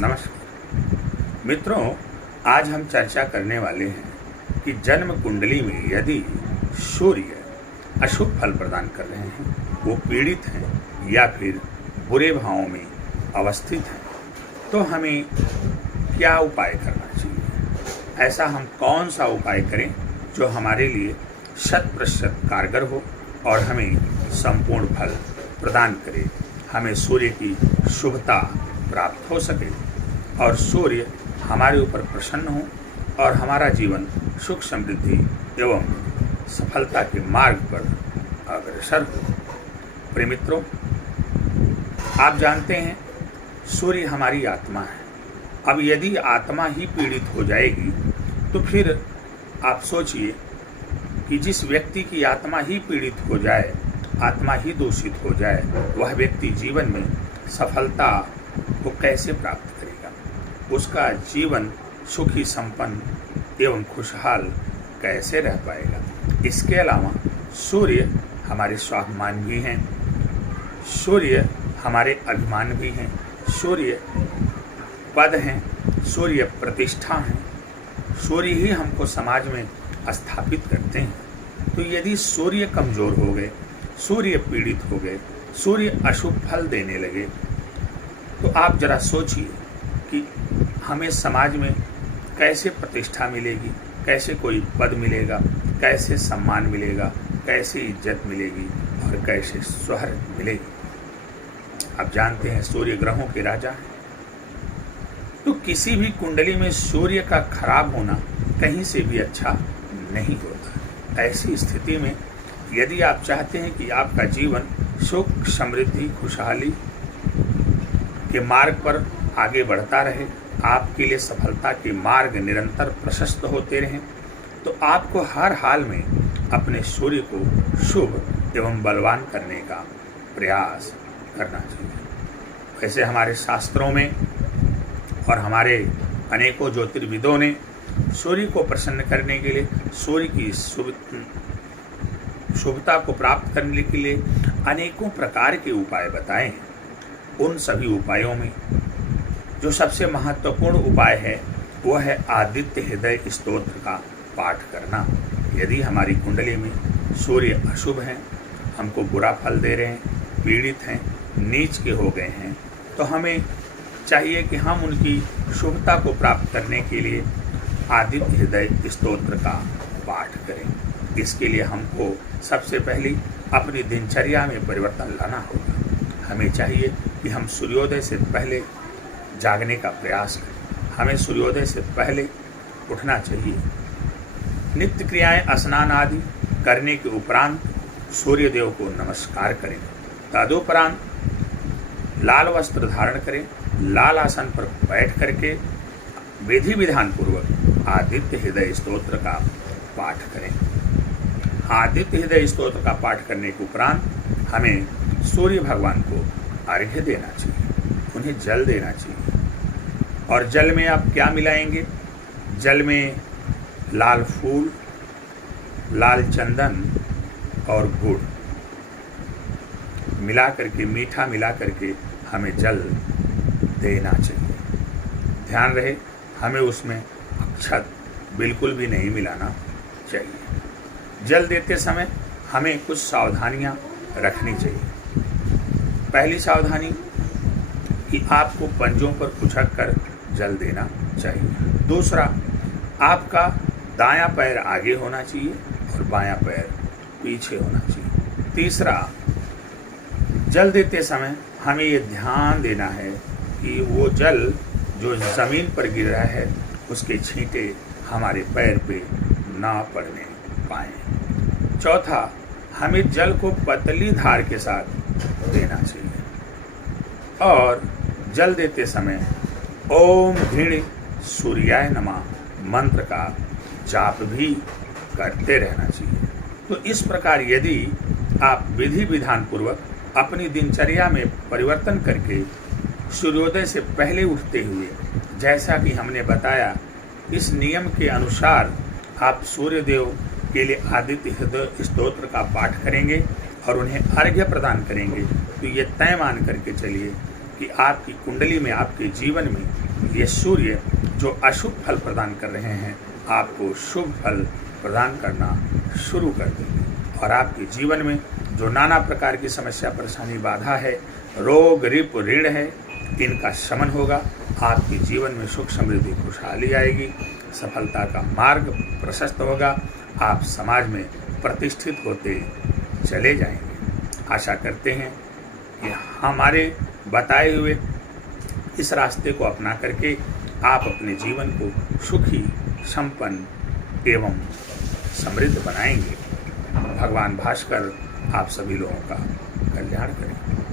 नमस्कार मित्रों, आज हम चर्चा करने वाले हैं कि जन्म कुंडली में यदि सूर्य अशुभ फल प्रदान कर रहे हैं, वो पीड़ित हैं या फिर बुरे भावों में अवस्थित हैं, तो हमें क्या उपाय करना चाहिए। ऐसा हम कौन सा उपाय करें जो हमारे लिए 100% कारगर हो और हमें संपूर्ण फल प्रदान करे, हमें सूर्य की शुभता प्राप्त हो सके और सूर्य हमारे ऊपर प्रसन्न हो और हमारा जीवन सुख समृद्धि एवं सफलता के मार्ग पर अग्रसर हो। प्रिय मित्रों, आप जानते हैं सूर्य हमारी आत्मा है। अब यदि आत्मा ही पीड़ित हो जाएगी तो फिर आप सोचिए कि जिस व्यक्ति की आत्मा ही पीड़ित हो जाए, आत्मा ही दूषित हो जाए, वह व्यक्ति जीवन में सफलता को कैसे प्राप्त करेगा, उसका जीवन सुखी संपन्न एवं खुशहाल कैसे रह पाएगा। इसके अलावा सूर्य हमारे स्वाभिमान भी हैं, सूर्य हमारे अभिमान भी हैं, सूर्य पद हैं, सूर्य प्रतिष्ठा हैं, सूर्य ही हमको समाज में स्थापित करते हैं। तो यदि सूर्य कमजोर हो गए, सूर्य पीड़ित हो गए, सूर्य अशुभ फल देने लगे, तो आप जरा सोचिए कि हमें समाज में कैसे प्रतिष्ठा मिलेगी, कैसे कोई पद मिलेगा, कैसे सम्मान मिलेगा, कैसे इज्जत मिलेगी और कैसे शोहरत मिलेगी। आप जानते हैं सूर्य ग्रहों के राजा हैं। तो किसी भी कुंडली में सूर्य का खराब होना कहीं से भी अच्छा नहीं होता। ऐसी स्थिति में यदि आप चाहते हैं कि आपका जीवन सुख समृद्धि खुशहाली के मार्ग पर आगे बढ़ता रहे, आपके लिए सफलता के मार्ग निरंतर प्रशस्त होते रहें, तो आपको हर हाल में अपने सूर्य को शुभ एवं बलवान करने का प्रयास करना चाहिए। वैसे हमारे शास्त्रों में और हमारे अनेकों ज्योतिर्विदों ने सूर्य को प्रसन्न करने के लिए, सूर्य की शुभता को प्राप्त करने के लिए अनेकों प्रकार के उपाय बताए हैं। उन सभी उपायों में जो सबसे महत्वपूर्ण उपाय है वह है आदित्य हृदय स्तोत्र का पाठ करना। यदि हमारी कुंडली में सूर्य अशुभ हैं, हमको बुरा फल दे रहे हैं, पीड़ित हैं, नीच के हो गए हैं, तो हमें चाहिए कि हम उनकी शुभता को प्राप्त करने के लिए आदित्य हृदय स्तोत्र का पाठ करें। इसके लिए हमको सबसे पहले अपनी दिनचर्या में परिवर्तन लाना होगा। हमें चाहिए कि हम सूर्योदय से पहले जागने का प्रयास करें। हमें सूर्योदय से पहले उठना चाहिए। नित्य क्रियाएं स्नान आदि करने के उपरांत सूर्यदेव को नमस्कार करें। तदुपरांत लाल वस्त्र धारण करें, लाल आसन पर बैठ करके विधि विधान पूर्वक आदित्य हृदय स्तोत्र का पाठ करें। आदित्य हृदय स्तोत्र का पाठ करने के उपरांत हमें सूर्य भगवान को अर्घ्य देना चाहिए, उन्हें जल देना चाहिए। और जल में आप क्या मिलाएंगे? जल में लाल फूल, लाल चंदन और गुड़ मिला करके, मीठा मिला करके हमें जल देना चाहिए। ध्यान रहे, हमें उसमें अक्षत बिल्कुल भी नहीं मिलाना चाहिए। जल देते समय हमें कुछ सावधानियां रखनी चाहिए। पहली सावधानी कि आपको पंजों पर उछक कर जल देना चाहिए। दूसरा, आपका दायां पैर आगे होना चाहिए और बायां पैर पीछे होना चाहिए। तीसरा, जल देते समय हमें ये ध्यान देना है कि वो जल जो ज़मीन पर गिर रहा है उसके छींटे हमारे पैर पे ना पड़ने पाएँ। चौथा, हमें जल को पतली धार के साथ देना चाहिए और जल देते समय ओम घृण सूर्याय नमः मंत्र का जाप भी करते रहना चाहिए। तो इस प्रकार यदि आप विधि विधान पूर्वक अपनी दिनचर्या में परिवर्तन करके सूर्योदय से पहले उठते हुए, जैसा कि हमने बताया, इस नियम के अनुसार आप सूर्यदेव के लिए आदित्य हृदय स्तोत्र का पाठ करेंगे और उन्हें अर्घ्य प्रदान करेंगे, तो ये तय मान करके चलिए कि आपकी कुंडली में, आपके जीवन में ये सूर्य जो अशुभ फल प्रदान कर रहे हैं, आपको शुभ फल प्रदान करना शुरू कर देंगे और आपके जीवन में जो नाना प्रकार की समस्या, परेशानी, बाधा है, रोग, रिप, ऋण है, इनका शमन होगा। आपके जीवन में सुख, समृद्धि, खुशहाली आएगी। सफलता का मार्ग प्रशस्त होगा। आप समाज में प्रतिष्ठित होते चले जाएंगे। आशा करते हैं कि हमारे बताए हुए इस रास्ते को अपना करके आप अपने जीवन को सुखी, संपन्न एवं समृद्ध बनाएंगे। भगवान भास्कर आप सभी लोगों का कल्याण करें।